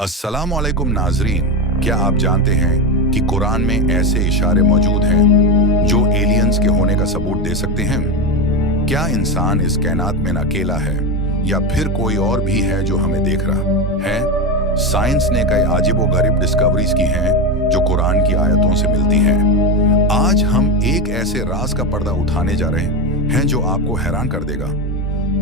अस्सलामुअलैकुम नाजरीन, क्या आप जानते हैं कि कुरान में ऐसे इशारे मौजूद हैं जो एलियंस के होने का सबूत दे सकते हैं? क्या इंसान इस कायनात में अकेला है या फिर कोई और भी है जो हमें देख रहा है? साइंस ने कई अजीबोगरीब डिस्कवरीज की हैं जो कुरान की आयतों से मिलती हैं। आज हम एक ऐसे राज का पर्दा उठाने जा रहे हैं जो आपको हैरान कर देगा।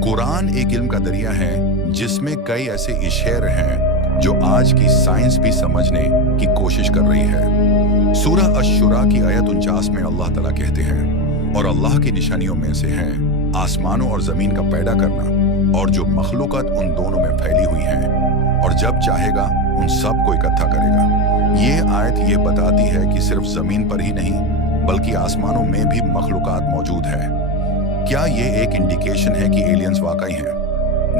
कुरान एक इल्म का दरिया है जिसमें कई ऐसे इशारे हैं जो आज की साइंस भी समझने की कोशिश कर रही है। सूरह अश-शुरा की आयत 49 में अल्लाह तआला कहते हैं, और अल्लाह की निशानियों में से है आसमानों और जमीन का पैदा करना और जो मखलूकत उन दोनों में फैली हुई है, और जब चाहेगा उन सब को इकट्ठा करेगा। ये आयत ये बताती है कि सिर्फ जमीन पर ही नहीं बल्कि आसमानों में भी मखलूकत मौजूद है। क्या ये एक इंडिकेशन है कि एलियंस वाकई हैं?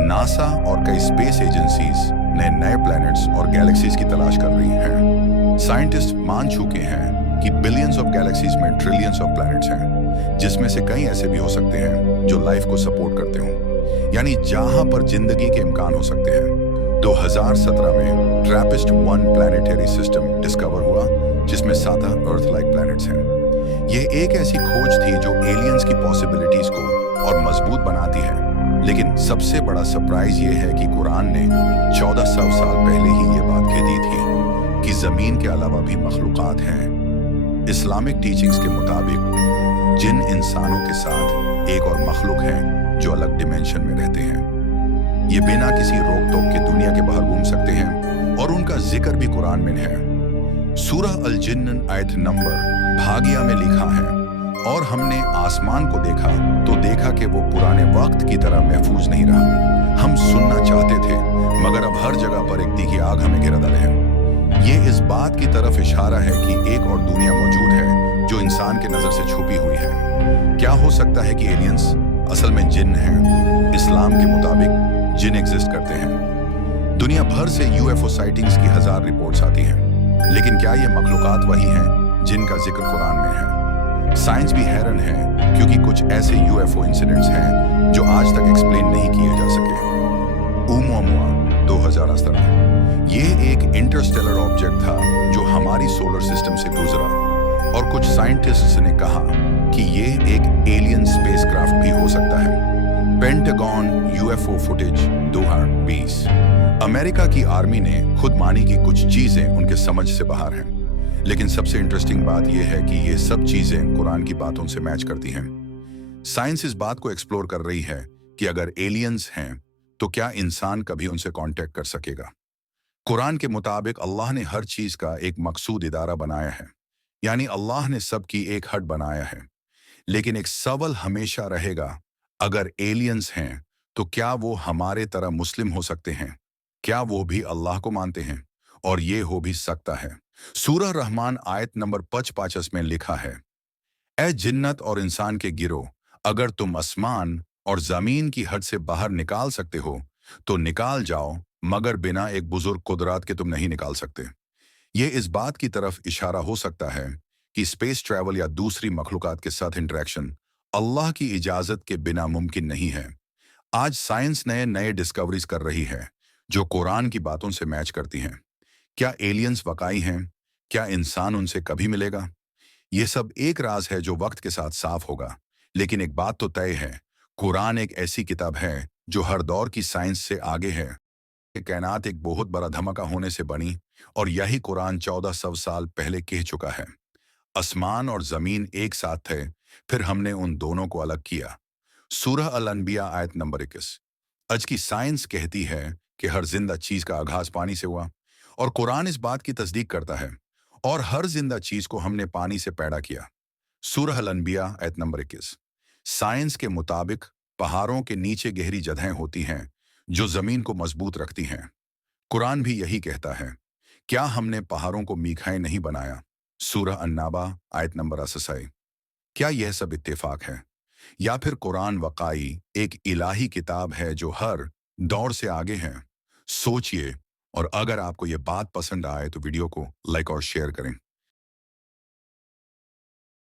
नासा और कई स्पेस एजेंसीज नए नए प्लैनेट्स और गैलेक्सीज की तलाश कर रही हैं। साइंटिस्ट मान चुके हैं कि बिलियंस ऑफ गैलेक्सीज में ट्रिलियंस ऑफ प्लैनेट्स हैं, जिसमें से कई ऐसे भी हो सकते हैं जो लाइफ को सपोर्ट करते हों, यानी जहां पर जिंदगी के इम्कान हो सकते हैं। 2017 में ट्रैपिस्ट 1 प्लैनेटरी सिस्टम डिस्कवर हुआ जिसमें 7 अर्थ लाइक प्लैनेट्स हैं। ये एक ऐसी खोज थी जो एलियंस की पॉसिबिलिटीज को और मजबूत बनाती है। लेकिन सबसे बड़ा सरप्राइज ये है कि कुरान ने 1400 साल पहले ही ये बात कह दी थी कि जमीन के अलावा भी मखलूकात हैं। इस्लामिक टीचिंग्स के मुताबिक जिन इंसानों के साथ एक और मखलूक है जो अलग डिमेंशन में रहते हैं। ये बिना किसी रोक टोक के दुनिया के बाहर घूम सकते हैं और उनका जिक्र भी कुरान में है। सूरह अल जिन्न आयत नंबर भागिया में लिखा है, और हमने आसमान को देखा तो देखा कि वो पुराने वक्त की तरह महफूज नहीं रहा। हम सुनना चाहते थे मगर अब हर जगह पर एक तीखी आग हमें घेरा डाले है। ये इस बात की तरफ इशारा है कि एक और दुनिया मौजूद है जो इंसान के नजर से छुपी हुई है। क्या हो सकता है कि एलियंस असल में जिन्न हैं? इस्लाम के मुताबिक जिन एग्जिस्ट करते हैं। दुनिया भर से यूएफओ साइटिंग्स की 1000 रिपोर्ट्स आती हैं, लेकिन क्या ये मखलूकात वही हैं जिनका जिक्र कुरान में है? साइंस भी हैरान है क्योंकि कुछ ऐसे यूएफओ इंसिडेंट्स हैं जो आज तक एक्सप्लेन नहीं किए जा सके। ओumuamua 2017 ये एक इंटरस्टेलर ऑब्जेक्ट था जो हमारी सोलर सिस्टम से गुजरा, और कुछ साइंटिस्ट्स ने कहा कि ये एक एलियन स्पेसक्राफ्ट भी हो सकता है। पेंटागन यूएफओ फुटेज 2020 अमेरिका की आर्मी ने खुद मानी कि कुछ चीजें उनके समझ से बाहर हैं। लेकिन सबसे इंटरेस्टिंग बात यह है कि ये सब चीजें कुरान की बातों से मैच करती हैं। साइंस इस बात को एक्सप्लोर कर रही है कि अगर एलियंस हैं तो क्या इंसान कभी उनसे कांटेक्ट कर सकेगा? कुरान के मुताबिक अल्लाह ने हर चीज का एक मकसूद इदारा बनाया है, यानी अल्लाह ने सबकी एक हद बनाया है। लेकिन एक सवाल हमेशा रहेगा, अगर एलियंस हैं तो क्या वो हमारे तरह मुस्लिम हो सकते हैं? क्या वो भी अल्लाह को मानते हैं? और ये हो भी सकता है। सूरह रहमान आयत नंबर 55 में लिखा है, ए जिन्नत और इंसान के गिरोह, अगर तुम आसमान और जमीन की हद से बाहर निकाल सकते हो तो निकाल जाओ, मगर बिना एक बुजुर्ग कुदरत के तुम नहीं निकाल सकते। ये इस बात की तरफ इशारा हो सकता है कि स्पेस ट्रैवल या दूसरी मखलूकात के साथ इंटरेक्शन अल्लाह की इजाजत के बिना मुमकिन नहीं है। आज साइंस नए नए डिस्कवरीज कर रही है जो कुरान की बातों से मैच करती हैं। क्या एलियंस वाकई हैं? क्या इंसान उनसे कभी मिलेगा? ये सब एक राज है जो वक्त के साथ साफ होगा। लेकिन एक बात तो तय है, कुरान एक ऐसी किताब है जो हर दौर की साइंस से आगे है। ये कायनात एक बहुत बड़ा धमाका होने से बनी, और यही कुरान 1400 साल पहले कह चुका है। आसमान और जमीन एक साथ थे, फिर हमने उन दोनों को अलग किया। सूरह अल अनबिया आयत नंबर 21। आज की साइंस कहती है कि हर जिंदा चीज का आगाज पानी से हुआ, और कुरान इस बात की तस्दीक करता है, और हर जिंदा चीज को हमने पानी से पैदा किया। सूरह अल अनबिया आयत नंबर 21। साइंस के मुताबिक पहाड़ों के नीचे गहरी जगहें होती हैं जो जमीन को मजबूत रखती हैं। कुरान भी यही कहता है, क्या हमने पहाड़ों को मीखाएं नहीं बनाया? सूरह अन्नाबा आयत नंबर 88। क्या यह सब इत्तेफाक है, या फिर कुरान वाकई एक इलाही किताब है जो हर दौर से आगे है? सोचिए, और अगर आपको यह बात पसंद आए तो वीडियो को लाइक और शेयर करें।